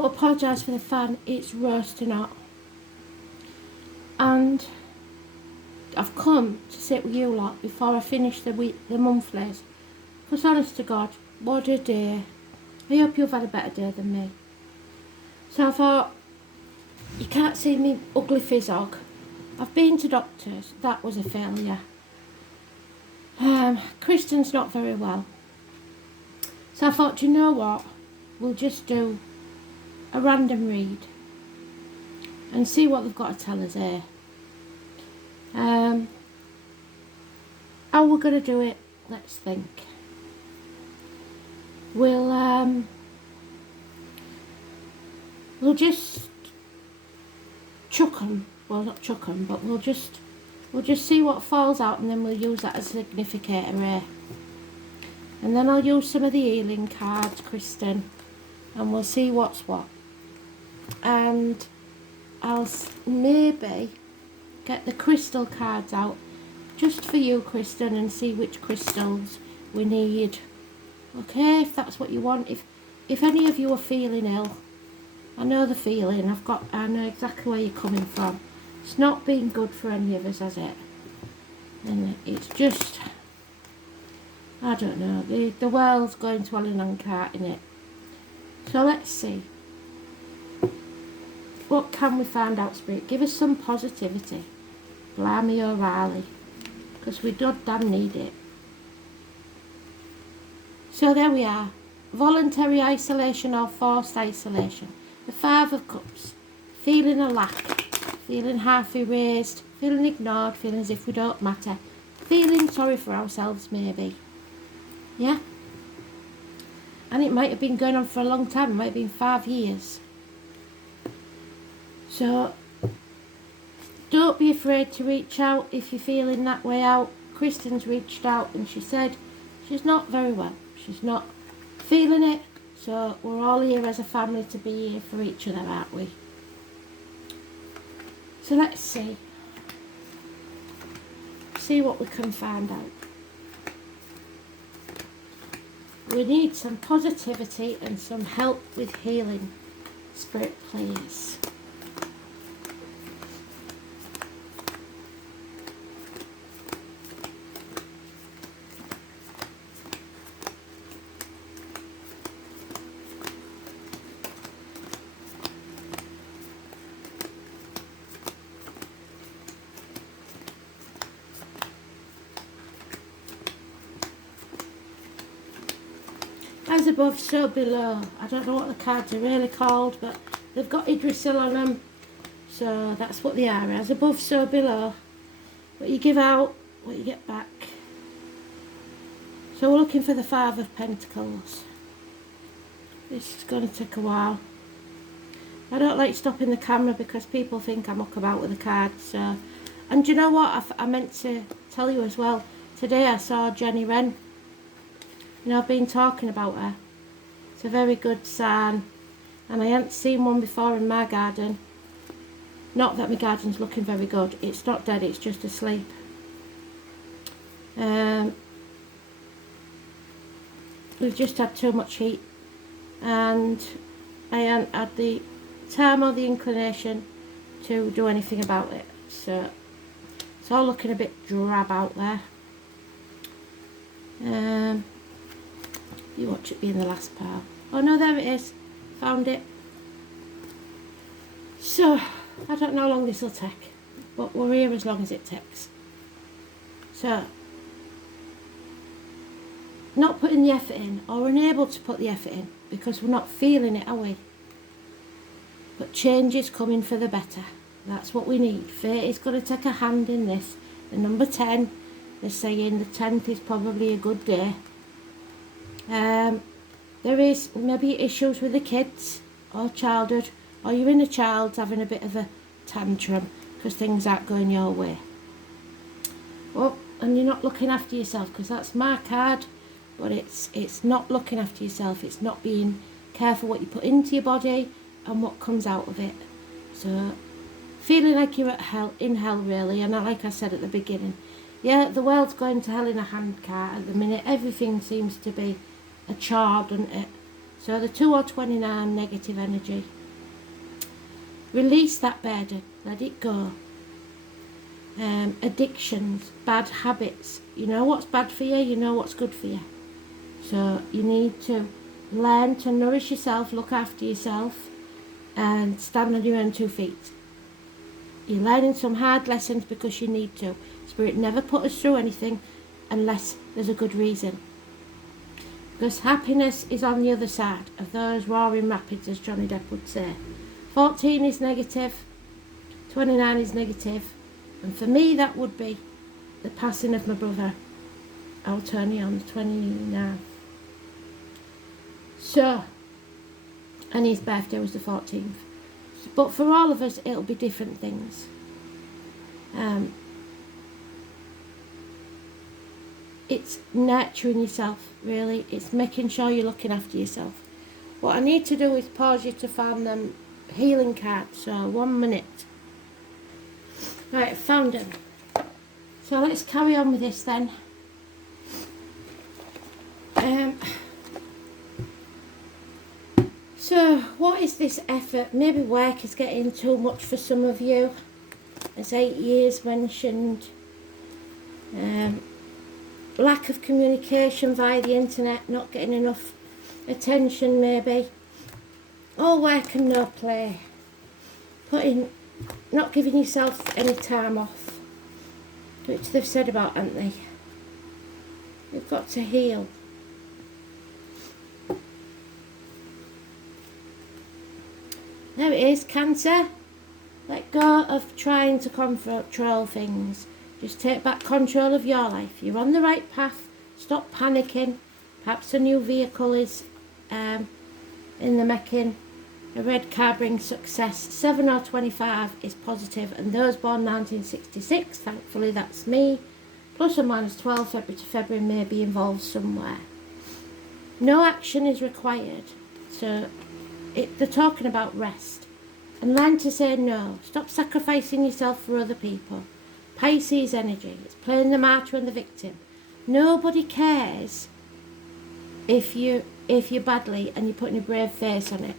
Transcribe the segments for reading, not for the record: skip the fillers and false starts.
to apologise for the fan, it's roasting hot. And I've come to sit with you lot before I finish the monthlies. Because honest to God, what a day. I hope you've had a better day than me. So I thought, you can't see me ugly fizzog. I've been to doctors, that was a failure. Kristen's not very well. So I thought, do you know what? We'll just do a random read and see what they've got to tell us here. How we're going to do it, let's think. We'll just chuck 'em. Well, not chuck 'em, but we'll just see what falls out, and then we'll use that as a significator here. And then I'll use some of the healing cards, Kristen, and we'll see what's what. And I'll maybe get the crystal cards out just for you, Kristen, and see which crystals we need. Okay, if that's what you want. If any of you are feeling ill, I know the feeling. I know exactly where you're coming from. It's not been good for any of us, has it? And it's just, I don't know. The world's going to hell in a cart, innit? So let's see. What can we find out, Spirit? Give us some positivity. Blimey O'Reilly. Because we damn need it. So there we are. Voluntary isolation or forced isolation. The Five of Cups. Feeling a lack. Feeling half erased. Feeling ignored. Feeling as if we don't matter. Feeling sorry for ourselves, maybe. Yeah? And it might have been going on for a long time. It might have been 5 years. So, don't be afraid to reach out if you're feeling that way out. Kristen's reached out and she said she's not very well. She's not feeling it. So, we're all here as a family to be here for each other, aren't we? So, let's see. See what we can find out. We need some positivity and some help with healing. Spirit, please. As above, so below. I don't know what the cards are really called, but they've got Yggdrasil on them. So that's what they are. As above, so below. What you give out, what you get back. So we're looking for the Five of Pentacles. This is going to take a while. I don't like stopping the camera because people think I muck about with the cards. So. And do you know what? I meant to tell you as well. Today I saw Jenny Wren. You know, I've been talking about her. It's a very good sign. And I hadn't seen one before in my garden. Not that my garden's looking very good. It's not dead, it's just asleep. We've just had too much heat. And I hadn't had the time or the inclination to do anything about it. So, it's all looking a bit drab out there. You watch it be in the last pile. Oh no, there it is. Found it. So, I don't know how long this will take, but we're here as long as it takes. So, not putting the effort in, or unable to put the effort in, because we're not feeling it, are we? But change is coming for the better. That's what we need. Fate is going to take a hand in this. The number 10, they're saying the 10th is probably a good day. There is maybe issues with the kids or childhood, or your inner child's having a bit of a tantrum because things aren't going your way. Oh, and you're not looking after yourself, because that's my card, but it's not looking after yourself. It's not being careful what you put into your body and what comes out of it. So feeling like you're in hell really, and like I said at the beginning, yeah, the world's going to hell in a handcart at the minute. Everything seems to be a chore, doesn't it? So the 2 or 29, negative energy. Release that burden, let it go. Addictions, bad habits. You know what's bad for you, you know what's good for you. So you need to learn to nourish yourself, look after yourself, and stand on your own 2 feet. You're learning some hard lessons because you need to. Spirit never put us through anything unless there's a good reason. Because happiness is on the other side of those roaring rapids, as Johnny Depp would say. 14 is negative, 29 is negative, and for me that would be the passing of my brother, Al Tony, on the 29th. So, and his birthday was the 14th. But for all of us, it'll be different things. It's nurturing yourself, really. It's making sure you're looking after yourself. What I need to do is pause you to find them healing cards. So 1 minute. Right, found them. So let's carry on with this then. So what is this effort? Maybe work is getting too much for some of you. As 8 years mentioned. Lack of communication via the internet, not getting enough attention maybe. All work and no play. Not giving yourself any time off. Which they've said about, haven't they? You've got to heal. There it is, Cancer. Let go of trying to control things. Just take back control of your life. You're on the right path. Stop panicking. Perhaps a new vehicle is in the making. A red car brings success. 7 or 25 is positive, and those born 1966, thankfully that's me. Plus or minus 12 February to February may be involved somewhere. No action is required. So they're talking about rest. And learn to say no. Stop sacrificing yourself for other people. Pisces energy. It's playing the martyr and the victim. Nobody cares if you're badly and you're putting a brave face on it.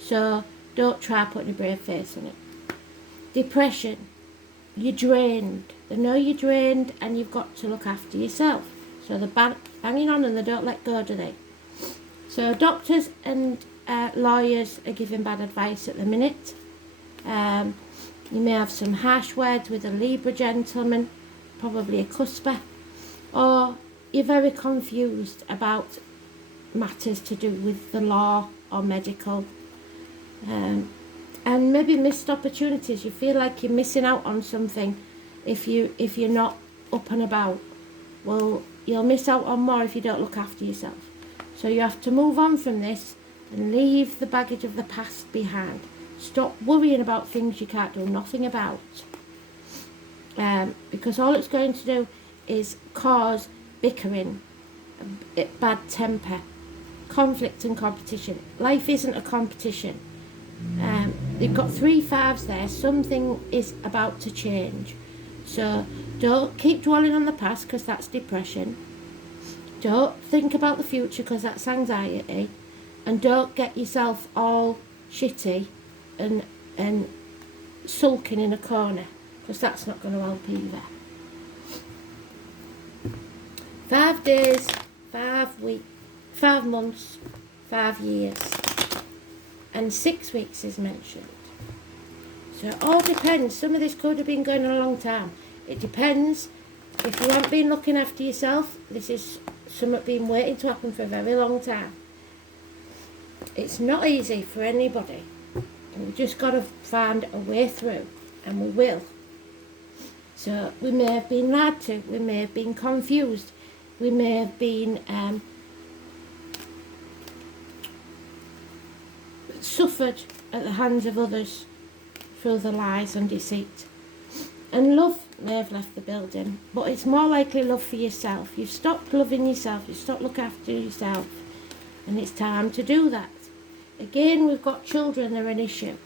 So don't try putting a brave face on it. Depression. You're drained. They know you're drained and you've got to look after yourself. So they're banging on and they don't let go, do they? So doctors and lawyers are giving bad advice at the minute. You may have some harsh words with a Libra gentleman, probably a cusper, or you're very confused about matters to do with the law or medical, and maybe missed opportunities. You feel like you're missing out on something if you're not up and about. Well, you'll miss out on more if you don't look after yourself. So you have to move on from this and leave the baggage of the past behind. Stop worrying about things you can't do nothing about. Because all it's going to do is cause bickering, bad temper, conflict and competition. Life isn't a competition. They've got 3 5s there. Something is about to change. So don't keep dwelling on the past because that's depression. Don't think about the future because that's anxiety. And don't get yourself all shitty and sulking in a corner, because that's not going to help either. 5 days, 5 weeks, 5 months, 5 years, and 6 weeks is mentioned. So it all depends. Some of this could have been going on a long time. It depends. If you haven't been looking after yourself, this is something been waiting to happen for a very long time. It's not easy for anybody. We've just got to find a way through, and we will. So we may have been lied to, we may have been confused, we may have been suffered at the hands of others through the lies and deceit. And love may have left the building, but it's more likely love for yourself. You've stopped loving yourself, you've stopped looking after yourself, and it's time to do that. Again, we've got children, they're an issue.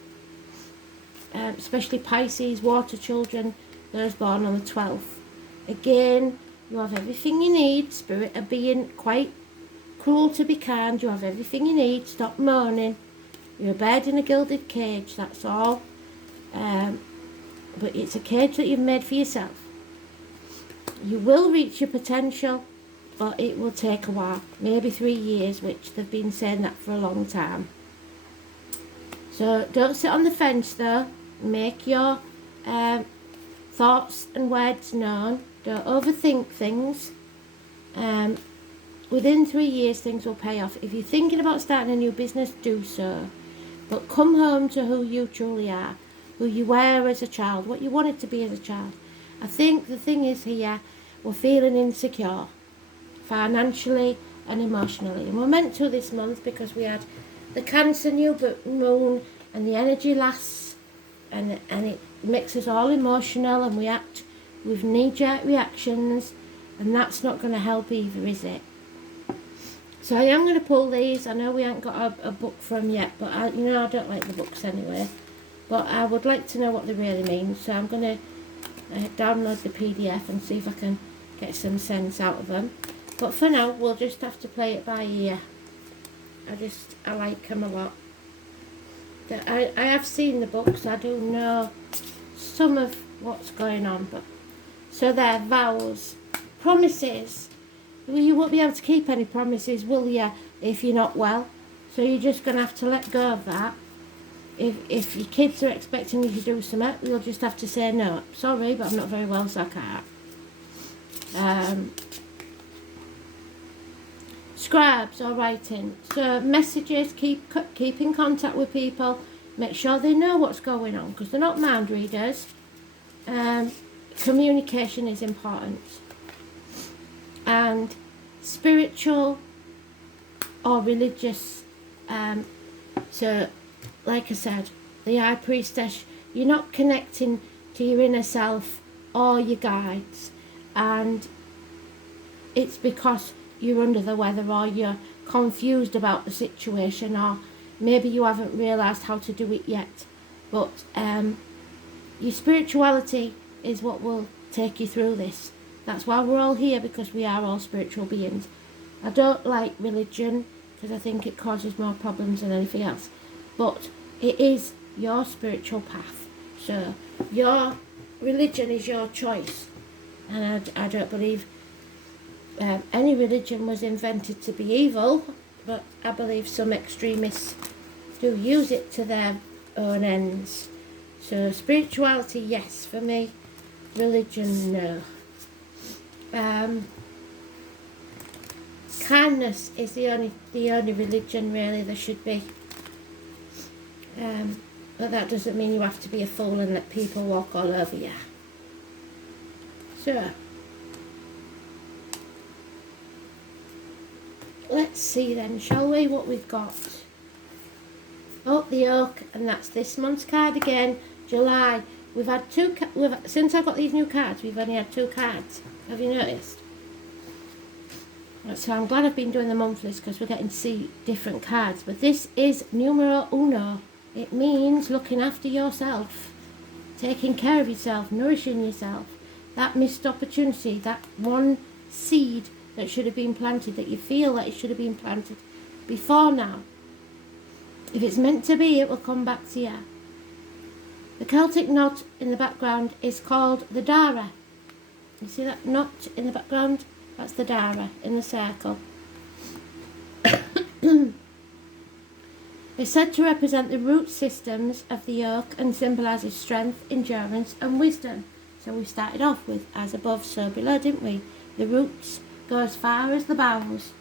Especially Pisces, water children, those born on the 12th. Again, you have everything you need. Spirit are being quite cruel to be kind. You have everything you need. Stop moaning. You're a bird in a gilded cage, that's all. But it's a cage that you've made for yourself. You will reach your potential, but it will take a while. Maybe 3 years, which they've been saying that for a long time. So don't sit on the fence though. Make your thoughts and words known. Don't overthink things. Within 3 years things will pay off. If you're thinking about starting a new business, do so. But come home to who you truly are, who you were as a child, what you wanted to be as a child. I think the thing is here, we're feeling insecure, financially and emotionally. And we're meant to this month because we had the Cancer new moon and the energy lasts and it makes us all emotional and we act with knee-jerk reactions, and that's not going to help either, is it? So I am going to pull these. I know we haven't got a book from yet, but I don't like the books anyway. But I would like to know what they really mean. So I'm going to download the PDF and see if I can get some sense out of them. But for now, we'll just have to play it by ear. I like them a lot. I have seen the books. I do know some of what's going on. But so they're vows, promises. Well, you won't be able to keep any promises, will you, if you're not well? So you're just going to have to let go of that. If your kids are expecting you to do something, you'll just have to say, no, sorry, but I'm not very well, so I can't. Scribes or writing. So messages, keep in contact with people. Make sure they know what's going on, because they're not mind readers. Communication is important. And spiritual or religious, so like I said, the High Priestess, you're not connecting to your inner self or your guides, and it's because you're under the weather or you're confused about the situation, or maybe you haven't realised how to do it yet. But your spirituality is what will take you through this. That's why we're all here, because we are all spiritual beings. I don't like religion because I think it causes more problems than anything else. But it is your spiritual path. So your religion is your choice. And I don't believe any religion was invented to be evil, but I believe some extremists do use it to their own ends. So spirituality, yes, for me. Religion, no. Kindness is the only religion really there should be. But that doesn't mean you have to be a fool and let people walk all over you. So let's see then, shall we, what we've got. Oh, the Oak, and that's this month's card again, July. We've had since I got these new cards, we've only had 2 cards. Have you noticed? So I'm glad I've been doing the monthlies, because we're getting to see different cards. But this is numero uno. It means looking after yourself, taking care of yourself, nourishing yourself. That missed opportunity, that one seed that should have been planted, that you feel that it should have been planted before now. If it's meant to be, it will come back to you. The Celtic knot in the background is called the Dara. You see that knot in the background? That's the Dara in the circle. It's said to represent the root systems of the oak and symbolises strength, endurance and wisdom. So we started off with as above, so below, didn't we? The roots go as far as the boughs.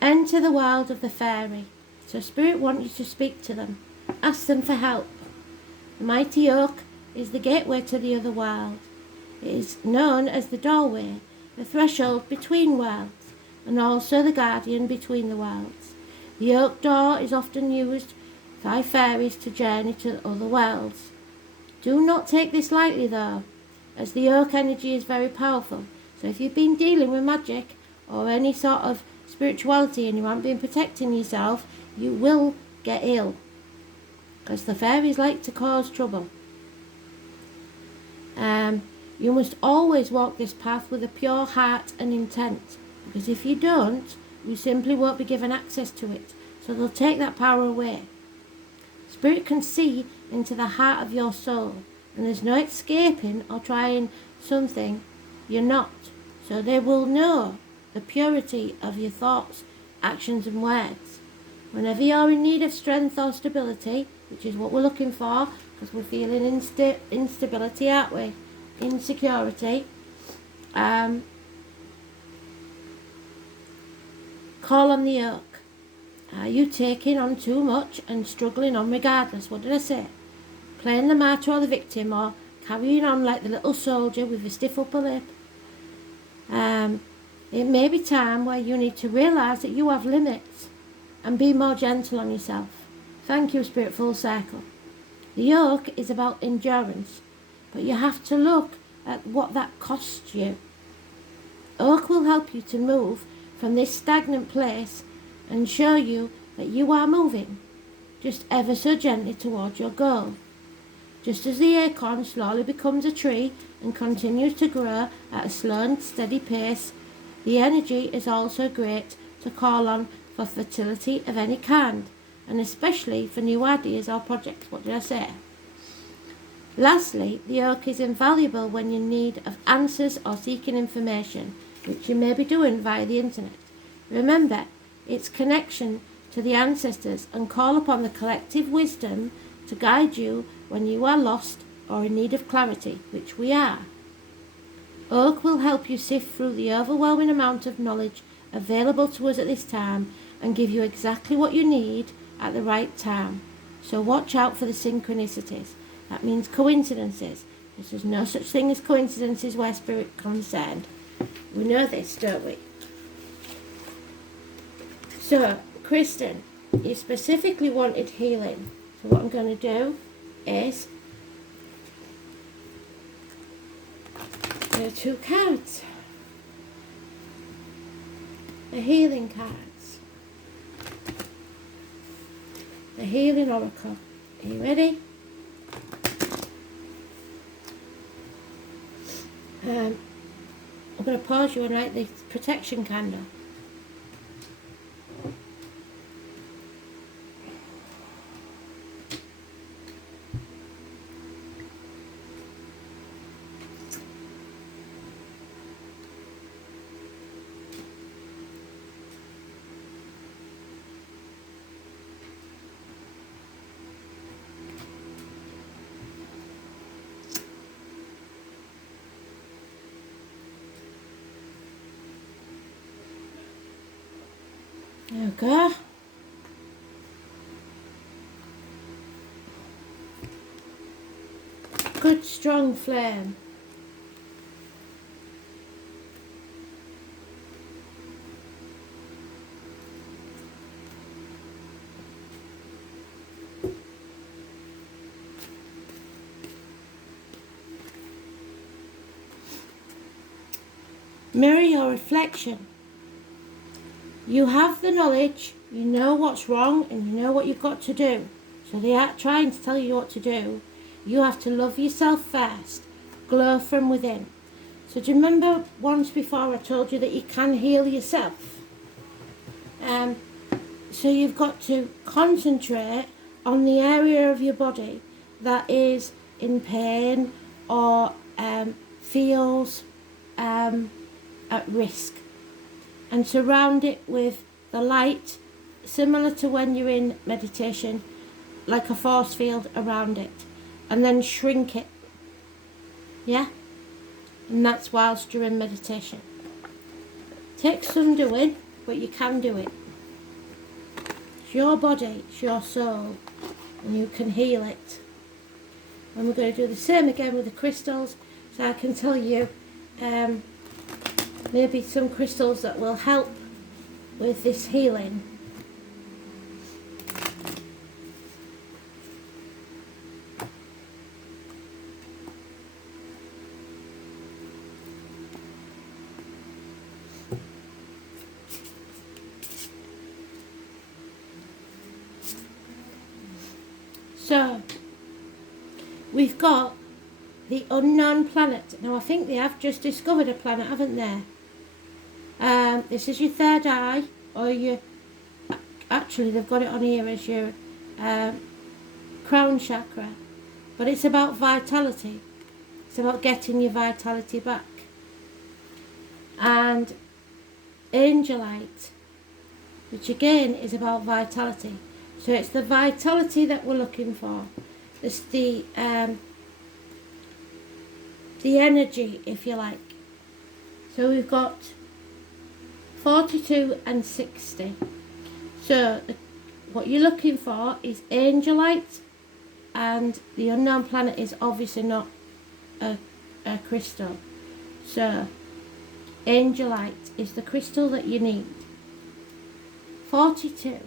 Enter the world of the fairy. So Spirit wants you to speak to them. Ask them for help. The mighty oak is the gateway to the other world. It is known as the doorway, the threshold between worlds, and also the guardian between the worlds. The oak door is often used by fairies to journey to other worlds. Do not take this lightly though, as the oak energy is very powerful. So if you've been dealing with magic or any sort of spirituality and you haven't been protecting yourself, you will get ill, because the fairies like to cause trouble. You must always walk this path with a pure heart and intent, because if you don't, you simply won't be given access to it, so they'll take that power away. Spirit can see into the heart of your soul, and there's no escaping or trying something you're not. So they will know the purity of your thoughts, actions and words. Whenever you're in need of strength or stability, which is what we're looking for, because we're feeling instability, aren't we? Insecurity. Call on the oak. Are you taking on too much and struggling on regardless? What did I say? Playing the martyr or the victim, or carrying on like the little soldier with a stiff upper lip? It may be time where you need to realise that you have limits and be more gentle on yourself. Thank you, Spirit Full Circle. The yoke is about endurance, but you have to look at what that costs you. Oak will help you to move from this stagnant place and show you that you are moving, just ever so gently towards your goal. Just as the acorn slowly becomes a tree and continues to grow at a slow and steady pace, the energy is also great to call on for fertility of any kind, and especially for new ideas or projects. What did I say? Lastly, the oak is invaluable when you need of answers or seeking information, which you may be doing via the internet. Remember its connection to the ancestors and call upon the collective wisdom to guide you when you are lost or in need of clarity, which we are. Oak will help you sift through the overwhelming amount of knowledge available to us at this time and give you exactly what you need at the right time. So watch out for the synchronicities. That means coincidences. There's no such thing as coincidences where spirit is concerned. We know this, don't we? So, Kristen, you specifically wanted healing. So what I'm going to do is there are 2 cards. The healing cards. The healing oracle. Are you ready? I'm going to pause you and write the protection candle. There we go. Good strong flame. Mirror your reflection. You have the knowledge, you know what's wrong, and you know what you've got to do. So they are trying to tell you what to do. You have to love yourself first, glow from within. So do you remember once before I told you that you can heal yourself? So you've got to concentrate on the area of your body that is in pain or feels at risk, and surround it with the light, similar to when you're in meditation, like a force field around it, and then shrink it. Yeah? And that's whilst you're in meditation. Takes some doing, but you can do it. It's your body, it's your soul, and you can heal it. And we're going to do the same again with the crystals, so I can tell you maybe some crystals that will help with this healing. So we've got the unknown planet. Now I think they have just discovered a planet, haven't they? This is your third eye, or your, actually they've got it on here as your crown chakra, but it's about vitality. It's about getting your vitality back. And angelite, which again is about vitality. So it's the vitality that we're looking for. It's the energy, if you like. So we've got 42 and 60. So what you're looking for is angelite, and the unknown planet is obviously not a crystal. So angelite is the crystal that you need. 42.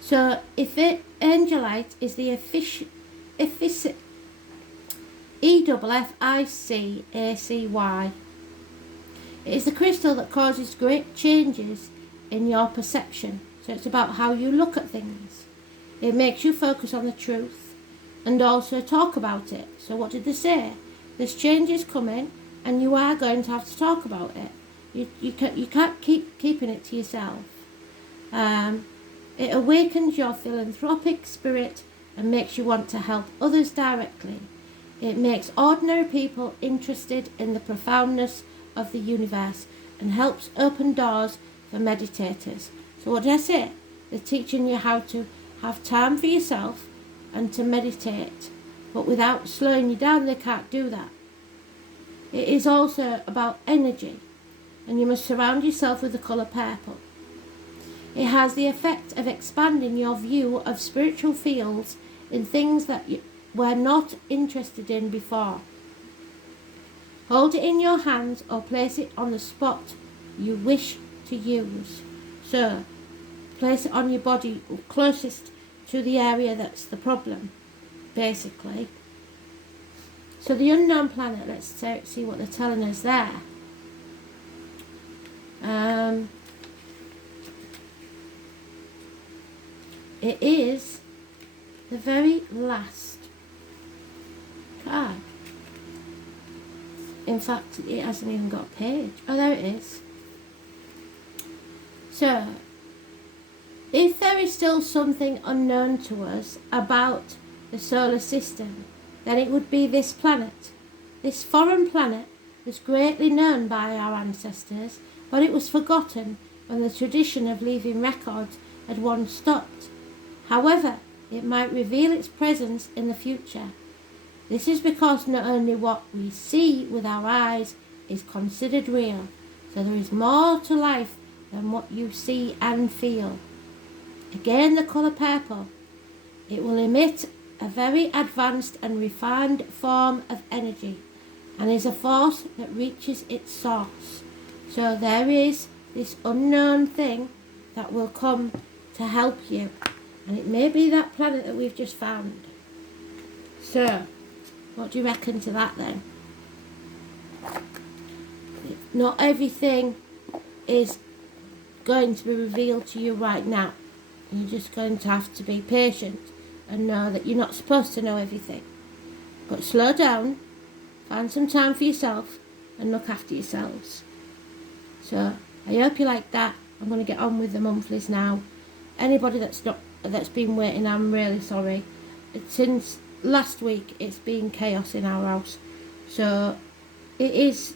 So if angelite is the EFFICACY. It is the crystal that causes great changes in your perception. So it's about how you look at things. It makes you focus on the truth and also talk about it. So what did they say? There's changes coming and you are going to have to talk about it. You can't keep keeping it to yourself. It awakens your philanthropic spirit and makes you want to help others directly. It makes ordinary people interested in the profoundness of the universe and helps open doors for meditators. So what did I say? They're teaching you how to have time for yourself and to meditate, but without slowing you down. They can't do that. It is also about energy, and you must surround yourself with the colour purple. It has the effect of expanding your view of spiritual fields in things that you were not interested in before. Hold it in your hands or place it on the spot you wish to use. So, place it on your body closest to the area that's the problem, basically. So the unknown planet, let's see what they're telling us there. It is the very last card. In fact, it hasn't even got a page. Oh, there it is. So, if there is still something unknown to us about the solar system, then it would be this planet. This foreign planet was greatly known by our ancestors, but it was forgotten when the tradition of leaving records had once stopped. However, it might reveal its presence in the future. This is because not only what we see with our eyes is considered real, so there is more to life than what you see and feel. Again, the colour purple. It will emit a very advanced and refined form of energy and is a force that reaches its source. So there is this unknown thing that will come to help you. And it may be that planet that we've just found. So, what do you reckon to that then? Not everything is going to be revealed to you right now. You're just going to have to be patient and know that you're not supposed to know everything. But slow down, find some time for yourself and look after yourselves. So, I hope you like that. I'm going to get on with the monthlies now. Anybody that's been waiting, I'm really sorry. Since last week, it's been chaos in our house. So, it is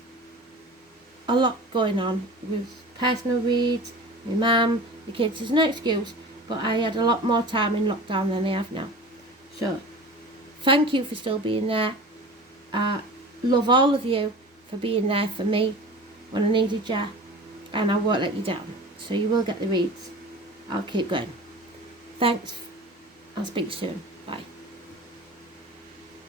a lot going on with personal reads, my mum, the kids. There's no excuse, but I had a lot more time in lockdown than I have now. So, thank you for still being there. I love all of you for being there for me when I needed you, and I won't let you down. So you will get the reads. I'll keep going. Thanks. I'll speak soon. Bye.